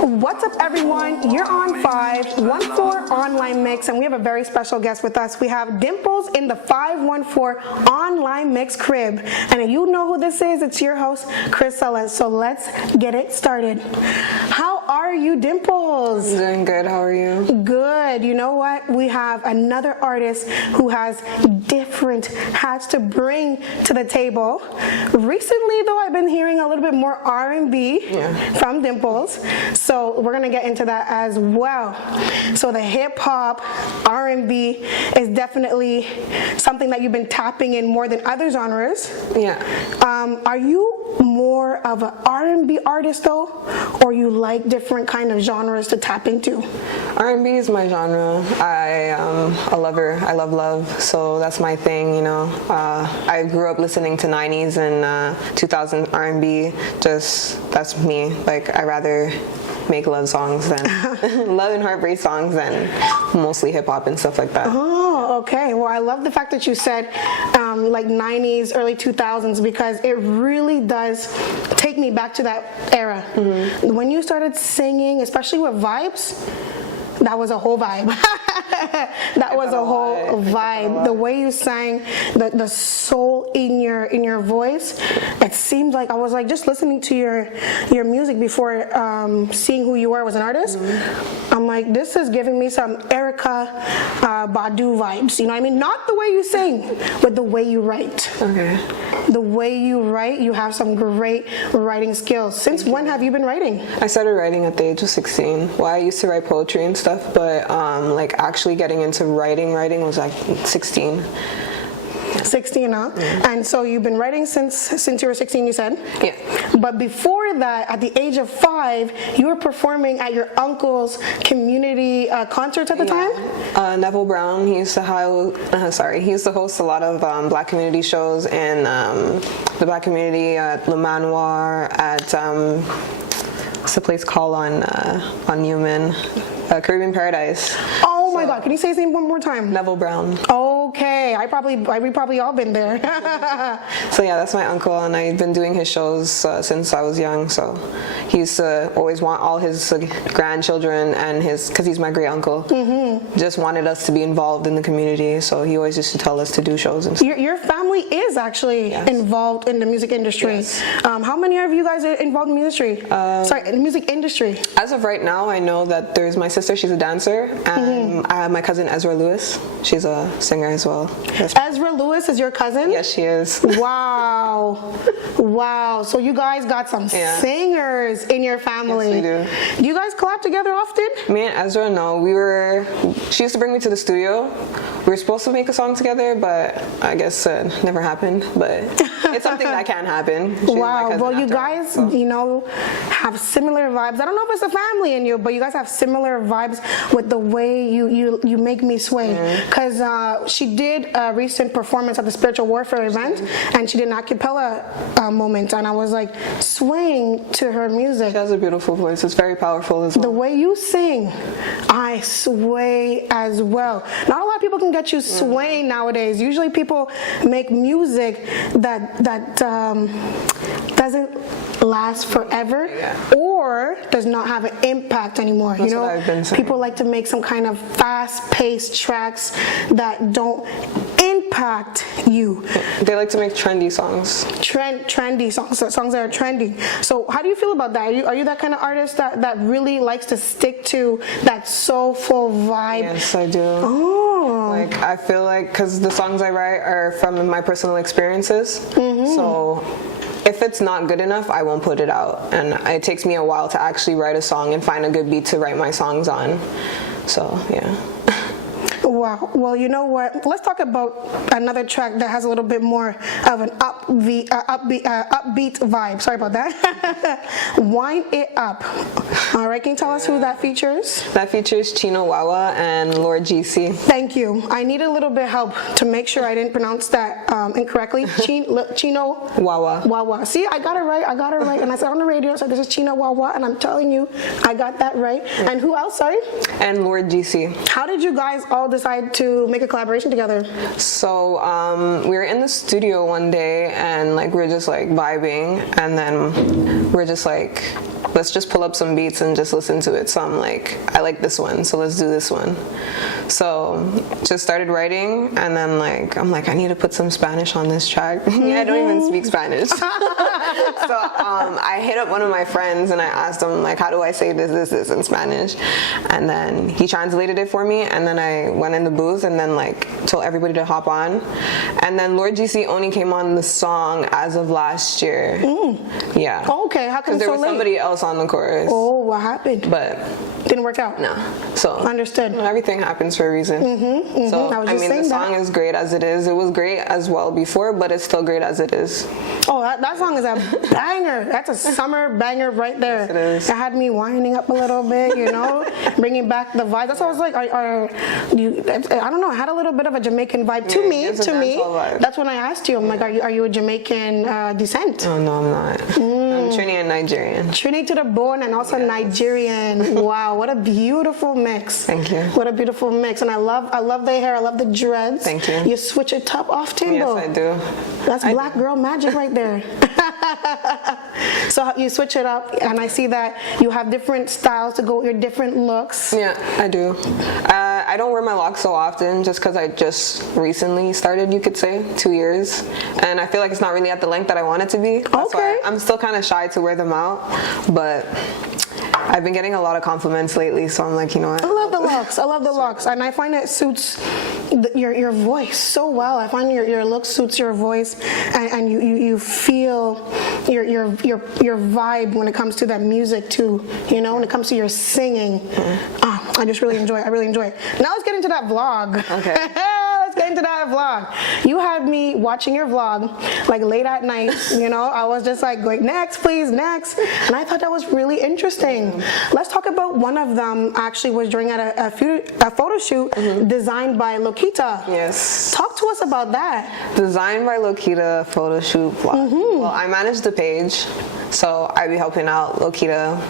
What's up, everyone? You're on 514 Online Mix, and we have a very special guest with us. We have Dimples in the 514 Online Mix crib. And if you know who this is, it's your host, Chris Ellis. So let's get it started. How are you, Dimples? I'm doing good. How are you? Good. You know what? We have another artist who has different hats to bring to the table. Recently, though, I've been hearing a little bit more R&B from Dimples. So we're gonna get into that as well. So the hip hop, R&B is definitely something that you've been tapping in more than other genres. Yeah. Are you more of an R&B artist though, or you like different kind of genres to tap into? R&B is my genre. I'm a lover. I love love, so that's my thing. You know, I grew up listening to 90s and 2000 R&B. That's me. Like, I rather make love songs than love and heartbreak songs than mostly hip hop and stuff like that. Oh, okay. Well, I love the fact that you said like 90s, early 2000s, because it really does take me back to that era. Mm-hmm. When you started singing, especially with vibes, that was a whole vibe. That was a whole vibe. The way you sang, the soul in your voice, it seemed like I was like just listening to your music before seeing who you are as an artist. Mm-hmm. I'm like, this is giving me some Erica Badu vibes. You know what I mean? Not the way you sing, but the way you write. Okay. The way you write, you have some great writing skills. Since when have you been writing? I started writing at the age of 16. Well, I used to write poetry and stuff, but like actually getting into writing was like 16. 16, huh? Yeah. And so you've been writing since you were 16, you said? Yeah. But before that, at the age of 5, you were performing at your uncle's community concerts at the time? Neville Brown, he used to host a lot of Black community shows in the Black community at Le Manoir, at what's the place called on Newman? Caribbean Paradise. Oh my God! Can you say his name one more time? Neville Brown. Okay, we probably all been there. So yeah, that's my uncle, and I've been doing his shows since I was young. So he used to always want all his grandchildren and because he's my great uncle, just wanted us to be involved in the community. So he always used to tell us to do shows and stuff. Your family is actually involved in the music industry. Yes. How many of you guys are involved in the music industry? As of right now, I know that there's my sister. She's a dancer, and I have my cousin Ezra Lewis. She's a singer as well. Yes. Ezra Lewis is your cousin? Yes, she is. Wow. Wow. So you guys got some singers in your family. Yes, we do. Do you guys collab together often? Me and Ezra, no. She used to bring me to the studio. We were supposed to make a song together, but I guess it never happened. But it's something that can happen. Wow. Well, you guys, have similar vibes. I don't know if it's a family in you, but you guys have similar vibes with the way you make me sway. Because she did a recent performance at the Spiritual Warfare event, and she did an a cappella moment, and I was like swaying to her music. She has a beautiful voice. It's very powerful as well. The way you sing, I sway as well. Not a lot of people can get you swaying nowadays. Usually people make music that doesn't last forever or does not have an impact anymore. That's what I've been saying. People like to make some kind of fast-paced tracks that don't impact you. They like to make trendy songs. Trendy songs that are trendy. So how do you feel about that? Are you that kind of artist that really likes to stick to that soulful vibe? Yes, I do. Oh. Like, I feel like, because the songs I write are from my personal experiences, so if it's not good enough, I won't put it out. And it takes me a while to actually write a song and find a good beat to write my songs on. So, yeah. Wow. Well, you know what? Let's talk about another track that has a little bit more of an upbeat vibe. Sorry about that. Wind It Up. All right. Can you tell us who that features? That features Chino Wawa and Lord GC. Thank you. I need a little bit of help to make sure I didn't pronounce that incorrectly. Chino Wawa. Wawa. See, I got it right. And I said on the radio, so this is Chino Wawa, and I'm telling you, I got that right. Yeah. And who else? Sorry? And Lord GC. How did you guys all decide to make a collaboration together? So we were in the studio one day, and like we were just like vibing, and then we're just like, let's just pull up some beats and just listen to it. So I'm like, I like this one, so let's do this one. So just started writing, and then like I'm like, I need to put some Spanish on this track. I don't even speak Spanish. So I hit up one of my friends and I asked him like, how do I say this in Spanish? And then he translated it for me, and then I went in the booth and then like told everybody to hop on. And then Lord GC only came on the song as of last year. Yeah. Oh, okay, how come Because there so was late? somebody else on the chorus. Oh, what happened? But Didn't work out. no. So Understood. everything happens for a reason. So I was I just mean, the saying song that. is great as it is. It was great as well before, but it's still great as it is. Oh, that song is a banger. That's a summer banger right there. Yes, it is. It had me winding up a little bit, you know, bringing back the vibe. That's why I was like, are you? I don't know. It had a little bit of a Jamaican vibe to Yeah, me. it gives a To me, dancehall vibe. that's when I asked you. I'm like, are you a Jamaican descent? Oh no, I'm not. I'm Trini and Nigerian. Trini to the bone and also Nigerian. Wow, what a beautiful mix. Thank you. What a beautiful mix. And I love the hair. I love the dreads. Thank you. You switch it top often, Yes, though. I do. That's black girl magic right there. So you switch it up, and I see that you have different styles to go with your different looks. Yeah, I do. I don't wear my locks so often just because I just recently started, you could say, 2 years. And I feel like it's not really at the length that I want it to be. That's why I'm still kind of shy to wear them out. But I've been getting a lot of compliments lately, so I'm like, you know what? I love the looks. I love the looks, and I find it suits your voice so well. I find your look suits your voice, and you feel your vibe when it comes to that music too. You know, when it comes to your singing. I just really enjoy it. I really enjoy it. Now let's get into that vlog. Okay. Let's get into that vlog. You had me watching your vlog like late at night. You know, I was just like going, next, please, next. And I thought that was really interesting. Let's talk about one of them. Actually, was during at a photo shoot designed by Lokita. Yes. Talk to us about that. Designed by Lokita photo shoot vlog. Well, I manage the page, so I be helping out Lokita.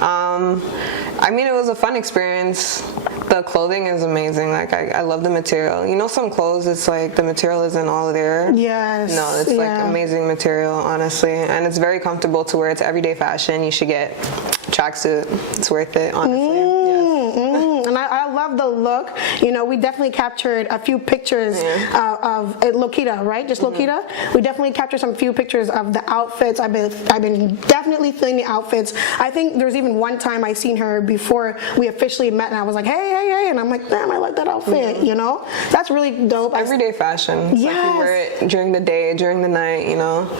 I mean, it was a fun experience. The clothing is amazing. Like, I love the material. You know, some clothes, it's like the material isn't all there. Yes. No, it's like amazing material, honestly. And it's very comfortable to wear. It's everyday fashion. You should get tracksuit. It's worth it, honestly. Yes. And I love the look. You know, we definitely captured a few pictures of Lokita, right? Just Lokita. We definitely captured some few pictures of the outfits. I've been definitely feeling the outfits. I think there's even one time I seen her before we officially met, and I was like, hey, and I'm like, damn, I like that outfit. You know, that's really dope. Everyday fashion. It's like you wear it during the day, during the night. You know,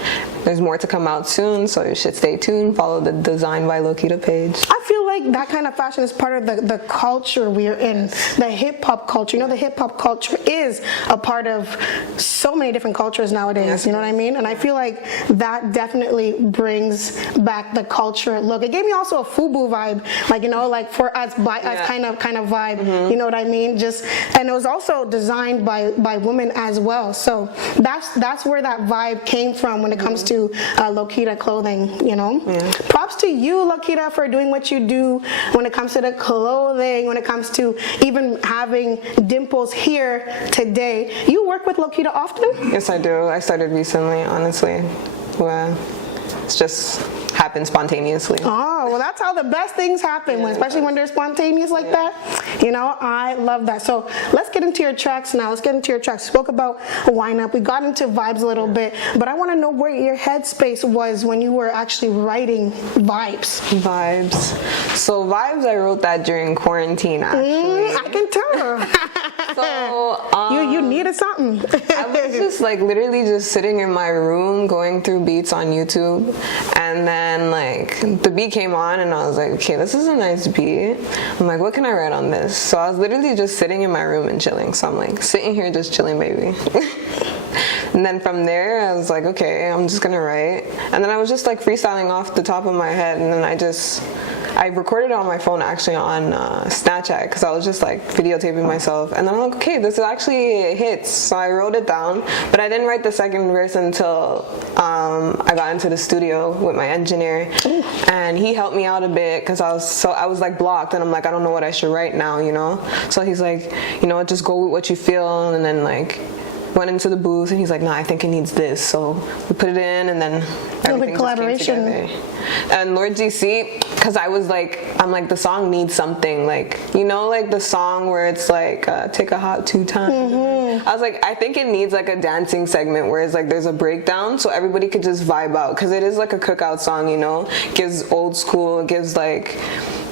there's more to come out soon, so you should stay tuned. Follow the Design by Lokita page. I feel like that kind of fashion is part of the culture we're in, the hip hop culture. You know, the hip hop culture is a part of so many different cultures nowadays. Yes. You know what I mean? And I feel like that definitely brings back the culture look. It gave me also a FUBU vibe, like, you know, like for us, us kind of vibe. You know what I mean? Just, and it was also designed by women as well. So that's where that vibe came from when it comes to Lokita clothing. You know, props to you, Lokita, for doing what you do when it comes to the clothing, when it comes to even having Dimples here today. You work with Lokita often? Yes, I do. I started recently, honestly. Well, it's just happened spontaneously. Oh, well, that's how the best things happen, especially when they're spontaneous like that. You know, I love that. So let's get into your tracks now. Let's get into your tracks. Spoke about Wine Up. We got into vibes a little bit, but I want to know where your headspace was when you were actually writing vibes. Vibes. So vibes, I wrote that during quarantine, actually. I can tell. So you needed something. I was just like literally just sitting in my room going through beats on YouTube, and then like the beat came on and I was like, okay, this is a nice beat. I'm like, what can I write on this? So I was literally just sitting in my room and chilling. So I'm like sitting here just chilling, baby. And then from there I was like, okay, I'm just gonna write. And then I was just like freestyling off the top of my head, and then I recorded it on my phone, actually on Snapchat, because I was just like videotaping myself, and then I'm like, okay, this actually hits. So I wrote it down, but I didn't write the second verse until I got into the studio with my engineer, and he helped me out a bit because I was like blocked, and I'm like, I don't know what I should write now, you know. So he's like, you know, just go with what you feel, and then like went into the booth and he's like, nah, I think it needs this. So we put it in, and then everything just came together. And Lord GC, because I'm like, the song needs something, like, you know, like the song where it's like, take a hot 2 times. I was like, I think it needs like a dancing segment where it's like there's a breakdown so everybody could just vibe out, because it is like a cookout song, you know, gives old school, it gives like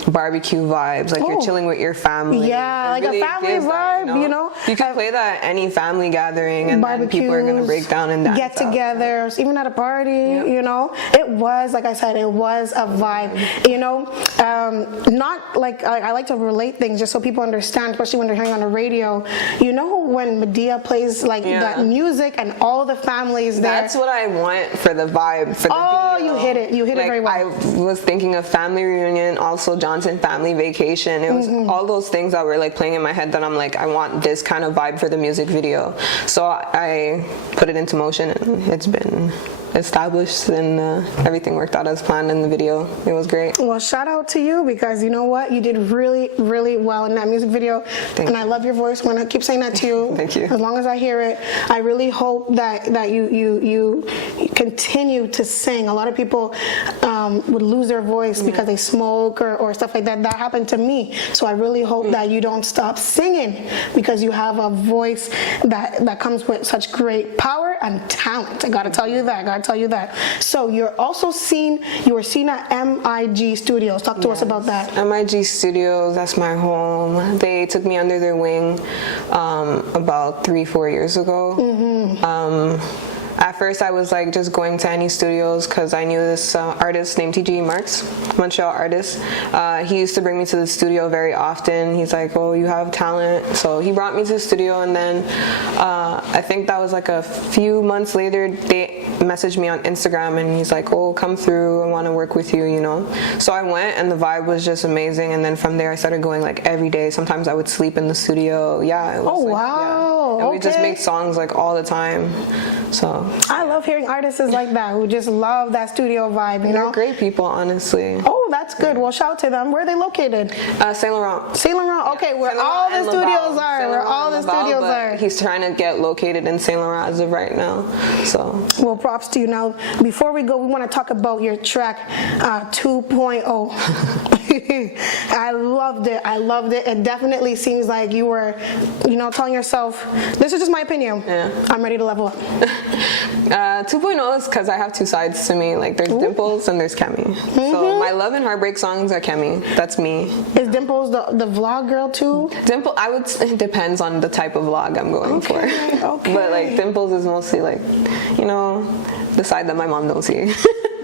barbecue vibes, like you're chilling with your family. Yeah, like really a family vibe, that, you know? You can play that at any family gathering, and then people are gonna break down and dance. Get-togethers, even at a party, you know? It was, like I said, it was a vibe, you know? Not like, I like to relate things just so people understand, especially when they're hearing on the radio. You know when Medea plays like that music and all the families there? That's what I want for the vibe, for the video. You hit it very well. I was thinking of family reunion, also Johnson family vacation. It was all those things that were like playing in my head that I'm like, I want this kind of vibe for the music video. So I put it into motion, and it's been established, and everything worked out as planned in the video. It was great. Well, shout out to you, because you know what, you did really, really well in that music video. Thank you. I love your voice. When I keep saying that to you, Thank you. As long as I hear it, I really hope that you continue to sing. A lot of people would lose their voice because they smoke or stuff like that. That happened to me. So I really hope that you don't stop singing, because you have a voice that comes with such great power and talent. I gotta tell you that. So you were seen at MIG Studios. Talk to us about that. MIG Studios, that's my home. They took me under their wing about 3-4 years ago. At first I was like just going to any studios because I knew this artist named TG Marks, Montreal artist. He used to bring me to the studio very often. He's like, oh, you have talent. So he brought me to the studio, and then I think that was like a few months later, they messaged me on Instagram, and he's like, oh, come through, I want to work with you, you know. So I went, and the vibe was just amazing, and then from there I started going like every day. Sometimes I would sleep in the studio. Yeah. It was wow. And we just make songs like all the time. So I love hearing artists like that who just love that studio vibe, you know? They're great people, honestly. Oh, that's good. Well, shout out to them. Where are they located? Saint Laurent. Saint Laurent. Okay, where all the studios are. Where all the studios are. He's trying to get located in Saint Laurent as of right now. So. Well, props to you. Now, before we go, we want to talk about your track 2.0. I loved it. It definitely seems like you were, you know, telling yourself, this is just my opinion. Yeah. I'm ready to level up. 2.0 is because I have two sides to me. Like, there's Dimples and there's Kemi. So my love and heartbreak songs are Kemi. That's me. Is Dimples the vlog girl too? Dimple, it depends on the type of vlog I'm going for. Okay. But like Dimples is mostly like, you know, the side that my mom don't see.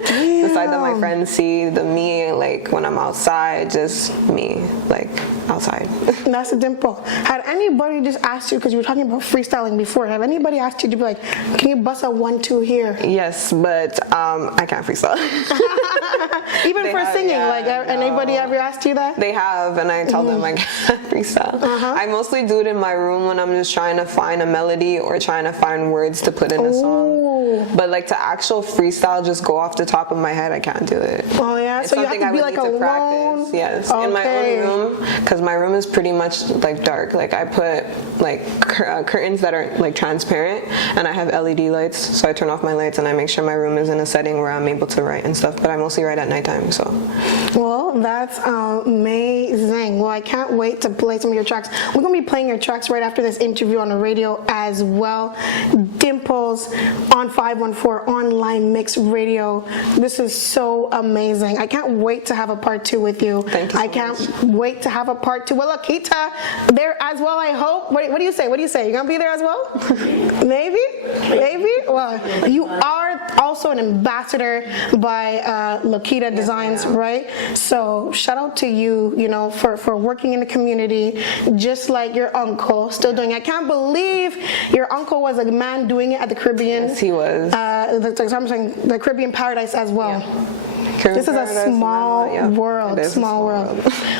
The side that my friends see, the me, like when I'm outside, just me, like outside. That's a Dimple. Had anybody just asked you, because you were talking about freestyling before, have anybody asked you to be like, can you bust a 1-2 here? Yes, but I can't freestyle. Even for singing, anybody ever asked you that? They have, and I tell them I can't freestyle. I mostly do it in my room when I'm just trying to find a melody or trying to find words to put in a song. But like to actual freestyle, just go off the top of my head, I can't do it. Oh yeah, it's so you have to be like alone. Practice. Yes, in my own room, because my room is pretty much like dark. Like I put like curtains that are like transparent, and I have LED lights, so I turn off my lights and I make sure my room is in a setting where I'm able to write and stuff. But I mostly write at nighttime. So. Well, that's amazing. Well, I can't wait to play some of your tracks. We're gonna be playing your tracks right after this interview on the radio as well. Dimples on 514 Online Mix Radio. This is so amazing. I can't wait to have a part 2 with you. Thank you so I can't wait to have a part 2. Well, Akita there as well, I hope. What do you say? You're gonna be there as well? Maybe? Well, you are also an ambassador by Lakita Designs, right? So shout out to you, you know, for working in the community, just like your uncle, still doing it. I can't believe your uncle was a man doing it at the Caribbean. Yes, he was. The Caribbean Paradise as well. Yeah. This is a small world.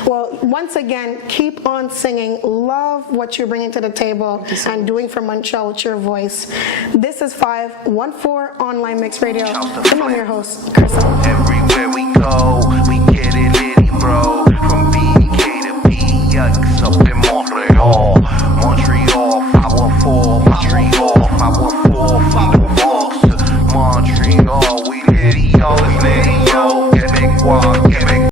Well, once again, keep on singing. Love what you're bringing to the table and doing for Montreal with your voice. This is 514 Online Mix Radio. I'm your host, Chris. Everywhere we go, we